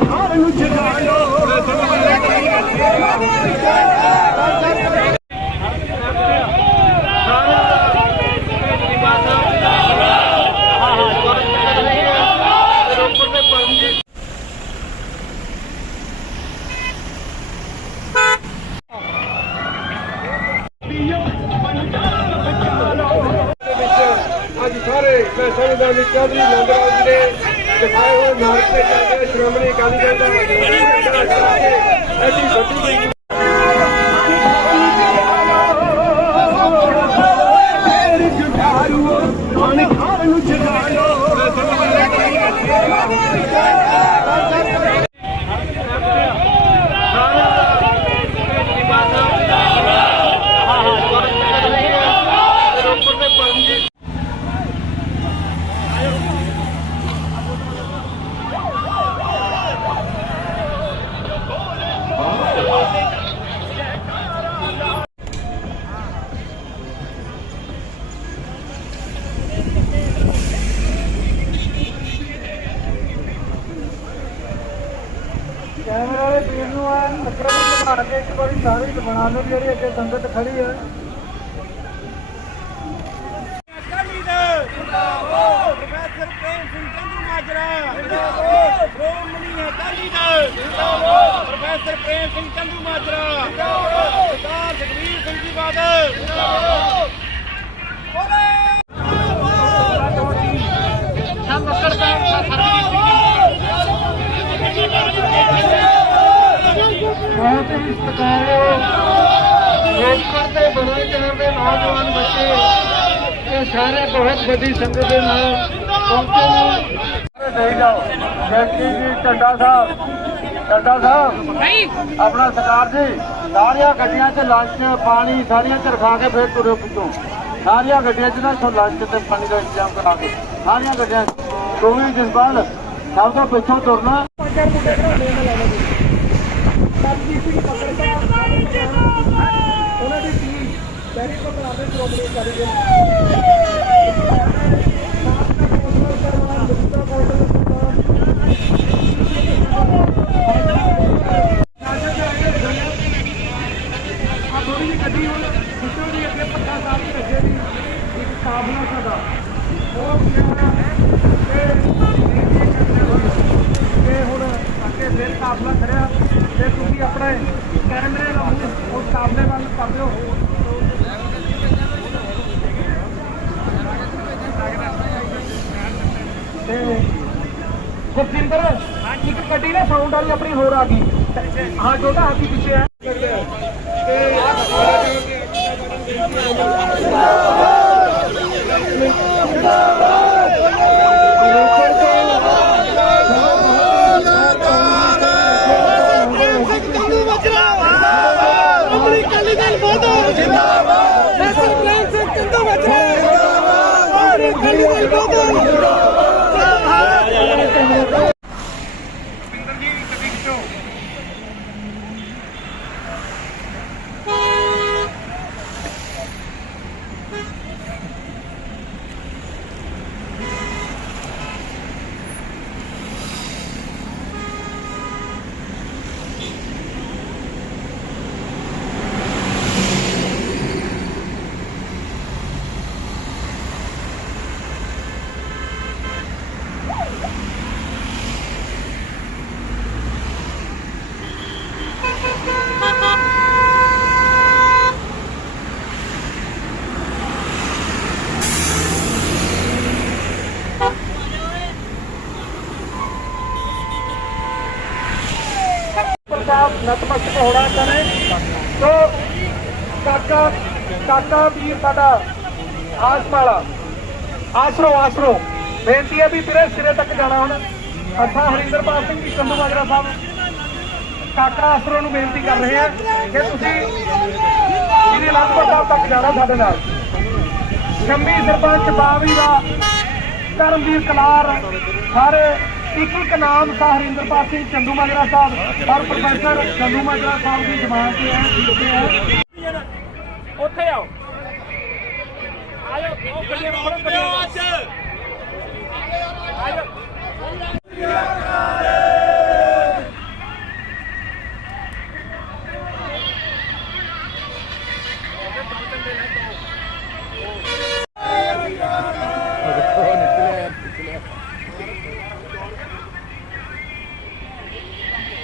ਖਾਣ ਨੂੰ ਜਗਾ ਲੋ ਅੱਜ ਸਾਰੇ ਮੈਂ ਸਮਝਦਾ ਵੀ ਚੌਧਰੀ ਨੰਦਲਾਲ ਜੀ ਨੇ ਦਿਖਾਏ ਹੋਏ ਤੇ ਚੱਲਦੇ ਸ਼੍ਰੋਮਣੀ ਅਕਾਲੀ ਦਲ ਦਾ ਨੂੰ ਆ ਬਣਾ ਕੇ ਇੱਕ ਵਾਰੀ ਸਾਰੇ ਬਣਾ ਲਓ ਜਿਹੜੀ ਅੱਗੇ ਸੰਗਤ ਖੜੀ ਹੈ ਅਕਾਲੀ ਦਲ ਜਿੰਦਾਬਾਦ। ਪ੍ਰੋਫੈਸਰ ਪ੍ਰੇਮ ਸਿੰਘ ਚੰਦੂ ਮਾਜਰਾ ਜਿੰਦਾਬਾਦ ਸ਼੍ਰੋਮਣੀ ਅਕਾਲੀ ਦਲ ਜਿੰਦਾਬਾਦ ਪ੍ਰੋਫੈਸਰ ਪ੍ਰੇਮ ਸਿੰਘ ਚੰਦੂ ਮਾਜਰਾ ਜਿੰਦਾਬਾਦ ਸਰਦਾਰ ਜਗਵੀਰ ਸਿੰਘ ਜੀ ਬਾਦਲ ਜਿੰਦਾਬਾਦ ਬਹੁਤ ਹੀ ਸਤਿਕਾਰਯੋਗ ਲੋਕਾਂ ਦੇ ਬੜੇ ਦੇ ਨੌਜਵਾਨ ਬੱਚੇ ਇਹ ਸਾਰੇ ਬਹੁਤ ਵੱਡੀ ਸੰਗਤ ਦੇ ਨਾਲ ਪਹੁੰਚੇ ਨੇ ਨਹੀਂ ਜਾਓ ਜੈਕੀ ਜੀ ਟੱਡਾ ਸਾਹਿਬ ਟੱਡਾ ਸਾਹਿਬ ਆਪਣਾ ਸਰਕਾਰ ਜੀ ਸਾਰੀਆਂ ਗੱਡੀਆਂ 'ਚ ਲੰਚ ਪਾਣੀ ਸਾਰੀਆਂ 'ਚ ਰਖਾ ਕੇ ਫਿਰ ਤੁਰਿਓ ਪਿੱਛੋਂ ਸਾਰੀਆਂ ਗੱਡੀਆਂ 'ਚ ਨਾ ਸੋ ਲੰਚ ਤੇ ਪਾਣੀ ਦਾ ਇੰਤਜ਼ਾਮ ਕਰਾ ਕੇ ਸਾਰੀਆਂ ਗੱਡੀਆਂ 'ਚ। ਤੂੰ ਵੀ ਜਸਪਾਲ ਸਭ ਤੋਂ ਪਿੱਛੋਂ ਤੁਰਨਾ ਉਹਨਾਂ ਦੀ ਟੀਮ ਬੈਰੀ ਕੋ ਬਰਾਬਰ ਪ੍ਰੋਗਰਾਮ ਕਰ ਰਹੀ ਹੈ ਥੋੜੀ ਜਿਹੀ ਗੱਡੀ ਹੁਣ ਪਿੱਛੋਂ ਦੀ ਅੱਗੇ ਪੱਕਾ ਸਾਹਿਬ ਦੇ ਰੱਖੇ ਦੀ ਇੱਕ ਕਾਬਲਾ ਸਾਡਾ। ਉਹ ਗਿਆ ਤੇ ਹੁਣ ਅੱਗੇ ਫਿਰ ਕਾਬਲਾ ਖੜਿਆ ਤੇ ਤੁਸੀਂ ਆਪਣੇ ਕੈਮਰੇ ਨਾਲ ਉਸ ਕਾਬਲੇ ਵੱਲ ਕਰ ਦਿਓ ਤੇ ਗੁਰਪਿੰਦਰ ਇੱਕ ਗੱਡੀ ਨੇ ਸਾਊਂਡ ਵਾਲੀ ਆਪਣੀ ਹੋਰ ਆ ਗਈ। ਹਾਂ ਛੋਟਾ ਹਾਥੀ ਪਿੱਛੇ ਹੈ ਪੰਜਾਬ ਨਤਮਸਤਕ ਹੋਣਾ ਚਾਹੇ ਸੋ ਕਾਕਾ ਕਾਕਾ ਵੀਰ ਸਾਡਾ, ਆਸਮਾਲਾ। ਆਸਰੋ ਆਸਰੋ। ਬੇਨਤੀ ਹੈ ਵੀ ਵੀਰੇ ਸਿਰੇ ਤੱਕ ਜਾਣਾ ਹੁਣ। ਅੱਛਾ, ਹਰਿੰਦਰਪਾਲ ਸਿੰਘ ਜੀ, ਚੰਦੂ ਮਾਜਰਾ ਸਾਹਿਬ। ਕਾਕਾ ਆਸਰੋ ਨੂੰ ਬੇਨਤੀ ਕਰ ਰਹੇ ਆ ਕਿ ਤੁਸੀਂ ਸ੍ਰੀ ਅਨੰਦਪੁਰ ਸਾਹਿਬ ਤੱਕ ਜਾਣਾ ਸਾਡੇ ਨਾਲ। ਸ਼ੰਮੀ ਸਰਪੰਚ ਬਾਵੀ ਦਾ ਕਰਮਵੀਰ ਕਲਾਰ ਸਾਰੇ ਇੱਕ ਇੱਕ ਨਾਮ ਸਾ ਹਰਿੰਦਰਪਾਲ ਸਿੰਘ, ਚੰਦੂ ਮਾਜਰਾ ਸਾਹਿਬ ਔਰ ਪ੍ਰੋਫੈਸਰ ਚੰਦੂ ਮਾਜਰਾ ਸਾਹਿਬ ਦੀ ਜ਼ਬਾਨ ਤੇ ਹੈ ਲਿਖੇ ਹੈ। ਉੱਥੇ ਆਓ। ਆਇਓ ਉਹ ਗੱਡੀਆਂ ਫੜੋ ਗੱਡੀਆਂ ਆਇਓ।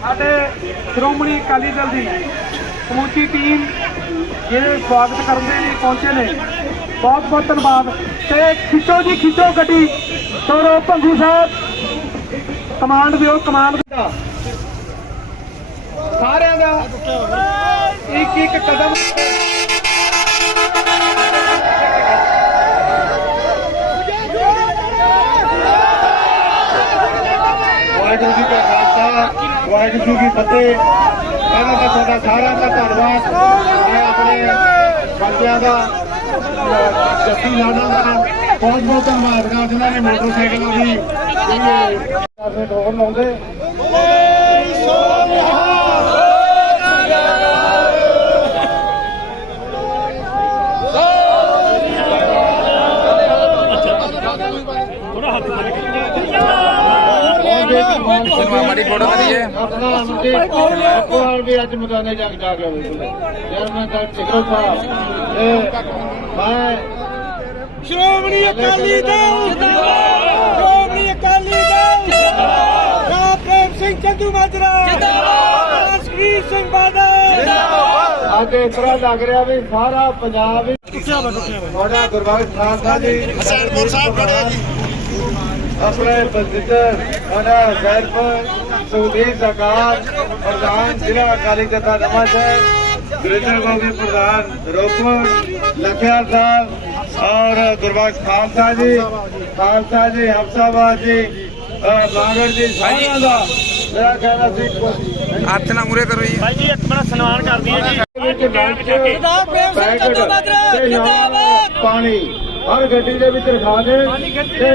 ਸਾਡੇ ਸ਼੍ਰੋਮਣੀ ਅਕਾਲੀ ਦਲ ਦੀ ਸਮੁੱਚੀ ਟੀਮ ਜਿਹੜੇ ਸਵਾਗਤ ਕਰਨ ਦੇ ਲਈ ਪਹੁੰਚੇ ਨੇ। ਬਹੁਤ ਬਹੁਤ ਧੰਨਵਾਦ। ਤੇ ਖਿੱਚੋ ਜੀ, ਖਿੱਚੋ ਗੱਡੀ। ਸੋਰੋ ਭੰਗੂ ਸਾਹਿਬ। ਕਮਾਂਡ ਦਿਓ, ਕਮਾਂਡ ਦਾ ਸਾਰਿਆਂ ਦਾ ਇੱਕ ਇੱਕ ਕਦਮ। ਵਾਹਿਗੁਰੂ ਜੀ ਕਾ ਵਾਹਿਗੁਰੂ ਜੀ ਕੀ ਫਤਿਹ। ਪਹਿਲਾਂ ਤਾਂ ਤੁਹਾਡਾ ਸਾਰਿਆਂ ਦਾ ਧੰਨਵਾਦ। ਮੈਂ ਆਪਣੇ ਬੰਦਿਆਂ ਦਾ, ਜੱਸੀ ਲਾਡਾ ਦਾ ਬਹੁਤ ਬਹੁਤ ਧੰਨਵਾਦ। ਕਰਦਾ ਜਿਨ੍ਹਾਂ ਨੇ ਮੋਟਰਸਾਈਕਲਾਂ ਦੀ ਜਿਹੜੀ ਆਪਣੇ ਢੋਲ ਲਾਉਂਦੇ ਥੋੜਾ ਹੱਥ ਖੋਲ ਕੇ ਮਾੜੀ ਫੋਟੋ ਕਰੀਏ। ਆਪਣਾ ਮੁੰਡੇ ਕੋਲ ਵੀ ਅੱਜ ਮਦਾਨੇ ਜਾ ਕੇ ਜਾ ਕੇ ਆਵੇ ਯਾਰ ਮੈਂ ਤਾਂ ਟਿਕਰੋ ਸਾਹਿਬ ਇਹ ਮੈਂ ਸ਼੍ਰੋਮਣੀ ਅਕਾਲੀ ਦਲ ਜਿੰਦਾਬਾਦ ਸ਼੍ਰੋਮਣੀ ਅਕਾਲੀ ਦਲ ਜਿੰਦਾਬਾਦ ਪ੍ਰੇਮ ਸਿੰਘ ਚੰਦੂ ਮਾਜਰਾ। ਜਿੰਦਾਬਾਦ। ਸ਼੍ਰੀ ਸਿੰਘ ਬਾਦਲ। ਜਿੰਦਾਬਾਦ। ਅੱਜ ਇਸ ਤਰ੍ਹਾਂ ਲੱਗ ਰਿਹਾ ਵੀ ਸਾਰਾ ਪੰਜਾਬ ਹੀ ਤੁਹਾਡਾ ਗੁਰਬਖਸ਼ ਖਾਲਸਾ ਜੀ। ਹਸੈਨਪੁਰ ਸਾਹਿਬ ਖੜੇ ਜੀ। ਆਪਣੇ ਬਜ਼ਿੱਤਰ ਸਾਡਾ ਜ਼ੈਰਪੁਰ ਸੁਖਦੀਪ ਸਰਕਾਰ ਪ੍ਰਧਾਨ ਜ਼ਿਲ੍ਹਾ ਅਕਾਲੀ ਨਵਾਂ ਸ਼ਹਿਰ ਗੁਰਿੰਦਰ ਗੋਗੀ ਪ੍ਰਧਾਨ ਰੋਪੜ ਲਖਿਆ ਸਾਹਿਬ ਔਰ ਗੁਰਬਖਸ਼ ਖਾਲਸਾ ਜੀ ਖਾਲਸਾ ਜੀ ਹਫਸਾਬਾਦ ਜੀ ਬਾਗੜ ਜੀ ਸਾਰਿਆਂ ਦਾ ਮੇਰਾ ਕਹਿਣਾ ਸੀ ਹੱਥ ਨਾ ਮੂਰੇ ਕਰੋ ਜੀ। ਭਾਈ ਜੀ ਇੱਕ ਬੜਾ ਸਨਮਾਨ ਕਰਦੀ ਹੈ ਜੀ। ਪਾਣੀ ਹਰ ਗੱਡੀ ਦੇ ਵਿੱਚ ਰਖਾ ਦੇ ਤੇ